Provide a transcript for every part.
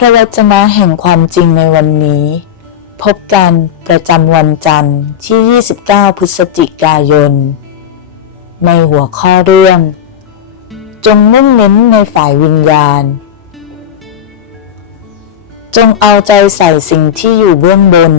พระวจนะแห่งความจริงในวันนี้ พบกันประจำวันจันทร์ที่ 29 พฤศจิกายน ในหัวข้อเรื่อง จงมุ่งเน้นในฝ่ายวิญญาณ จงเอาใจใส่สิ่งที่อยู่เบื้องบน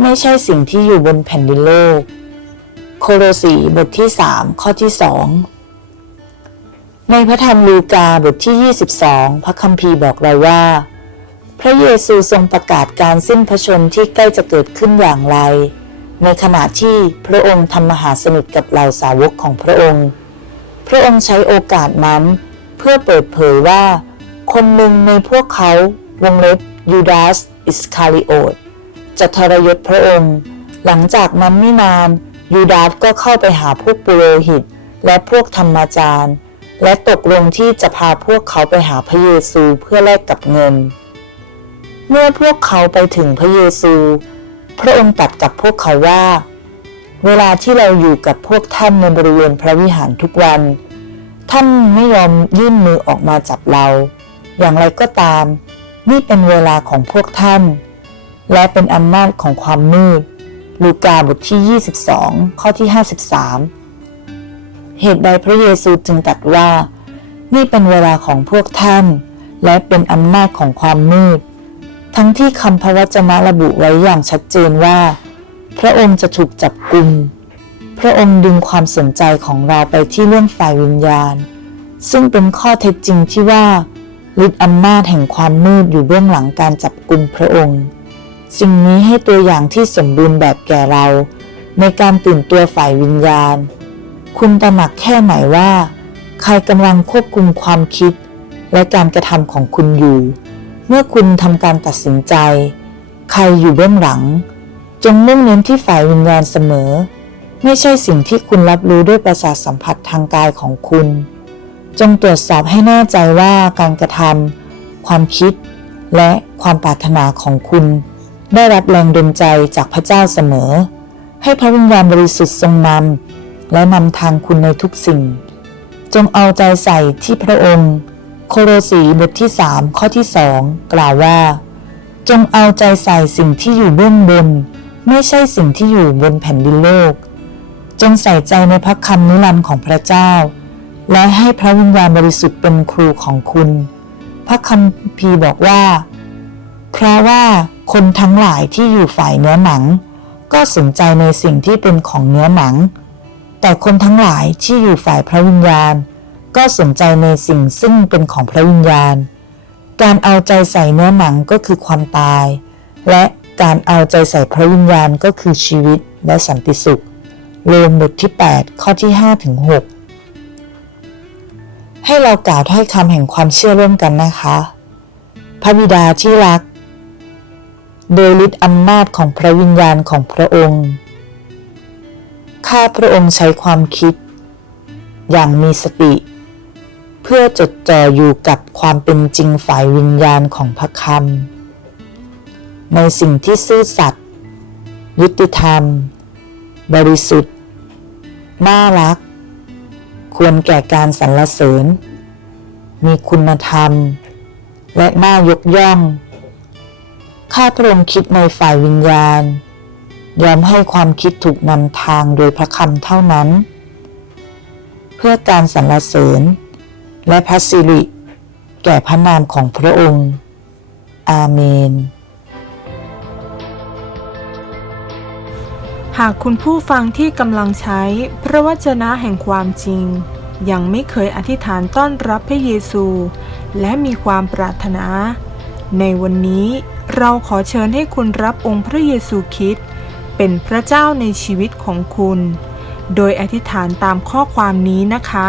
ไม่ใช่สิ่งที่อยู่บนแผ่นดินโลก โคโลสีบทที่ 3 ข้อที่ 2 ในพระธรรมลูกาบทที่ 22 พระคัมภีร์บอกเราว่า พระเยซูทรงประกาศการสิ้นพระชนที่ใกล้จะเกิดขึ้นอย่างไร ในขณะที่พระองค์ทำมหาสนิทกับเหล่าสาวกของพระองค์ พระองค์ใช้โอกาสนั้นเพื่อเปิดเผยว่า คนหนึ่งในพวกเขาวงเล็บยูดาสอิสคาริโอตจะทรยศพระองค์ หลังจากนั้นไม่นานยูดาสก็เข้าไปหาพวกปุโรหิต และพวกธรรมาจารย์ และตกลงที่จะพาพวกเขาไปหาพระเยซูเพื่อแลกกับเงิน เมื่อพวกเขาไปถึงพระเยซู พระองค์ตรัสกับพวกเขาว่า เวลาที่เราอยู่กับพวกท่านในบริเวณพระวิหารทุกวัน ท่านไม่ยอมยื่นมือออกมาจับเรา อย่างไรก็ตาม นี่เป็นเวลาของพวกท่าน และเป็นอำนาจของความมืด ลูกาบทที่ 22 ข้อที่ 53 เหตุใดพระเยซูจึงตรัสว่า นี่เป็นเวลาของพวกท่าน และเป็นอำนาจของความมืด ทั้งที่คำพระวจนะระบุไว้อย่างชัดเจนว่า พระองค์จะถูกจับกุม พระองค์ดึงความสนใจของเราไปที่เรื่องฝ่ายวิญญาณ ซึ่งเป็นข้อเท็จจริงที่ว่าฤทธิ์อำนาจแห่งความมืดอยู่เบื้องหลังการจับกุมพระองค์ สิ่งนี้ให้ตัวอย่างที่สมบูรณ์แบบแก่เรา ในการตื่นตัวฝ่ายวิญญาณ คุณตระหนักแค่ไหนว่า ใครกำลังควบคุมความคิด และการกระทำของคุณอยู่ มื่อคุณทำการตัดสินใจ ใครอยู่เบื้องหลัง จงมุ่งเน้นที่ฝ่ายวิญญาณเสมอ ไม่ใช่สิ่งที่คุณรับรู้ด้วยประสาทสัมผัสทางกายของคุณ จงตรวจสอบให้แน่ใจว่าการกระทำความคิด และความปรารถนาของคุณ ได้รับแรงดลใจจากพระเจ้าเสมอ ให้พระวิญญาณบริสุทธิ์ทรงนำและนำทางคุณในทุกสิ่ง จงเอาใจใส่ที่พระองค์ โคโรสีบทที่3ข้อที่2กล่าวว่า จงเอาใจใส่สิ่งที่อยู่เบื้องบน ไม่ใช่สิ่งที่อยู่บนแผ่นดินโลก จงใส่ใจในพระคำนิรันดร์ของพระเจ้า และให้พระวิญญาณบริสุทธิ์เป็นครูของคุณ พระคัมภีบอกว่า เพราะว่าคนทั้งหลายที่อยู่ฝ่ายเนื้อหนัง ก็สนใจในสิ่งที่เป็นของเนื้อหนัง แต่คนทั้งหลายที่อยู่ฝ่ายพระวิญญาณ ก็สนใจในสิ่งซึ่งเป็นของพระวิญญาณ การเอาใจใส่เนื้อหนังก็คือความตาย และการเอาใจใส่พระวิญญาณก็คือชีวิตและสันติสุขโรมบทที่ 8 ข้อที่5ถึง6ให้เรากล่าวถ้อยคำแห่งความเชื่อร่วมกันนะคะ พระบิดาที่รัก โดยฤทธิ์อำนาจของพระวิญญาณของพระองค์ ข้าพระองค์ใช้ความคิด อย่างมีสติ พื่อจดจ่ออยู่กับความเป็นจริงฝ่ายวิญญาณของพระคำในสิ่งที่ซื่อสัตย์ยุติธรรม บริสุทธิ์ น่ารัก ควรแก่การสรรเสริญ มีคุณธรรม และน่ายกย่อง ข้าพระองค์คิดในฝ่ายวิญญาณ ยอมให้ความคิดถูกนำทางโดยพระคำเท่านั้น เพื่อการสรรเสริญ และพระสิริแก่พระนามของพระองค์ อาเมน หากคุณผู้ฟังที่กำลังใช้พระวจนะแห่งความจริง ยังไม่เคยอธิษฐานต้อนรับพระเยซู และมีความปรารถนา ในวันนี้เราขอเชิญให้คุณรับองค์พระเยซูคริสต์เป็นพระเจ้าในชีวิตของคุณ โดยอธิษฐานตามข้อความนี้นะคะ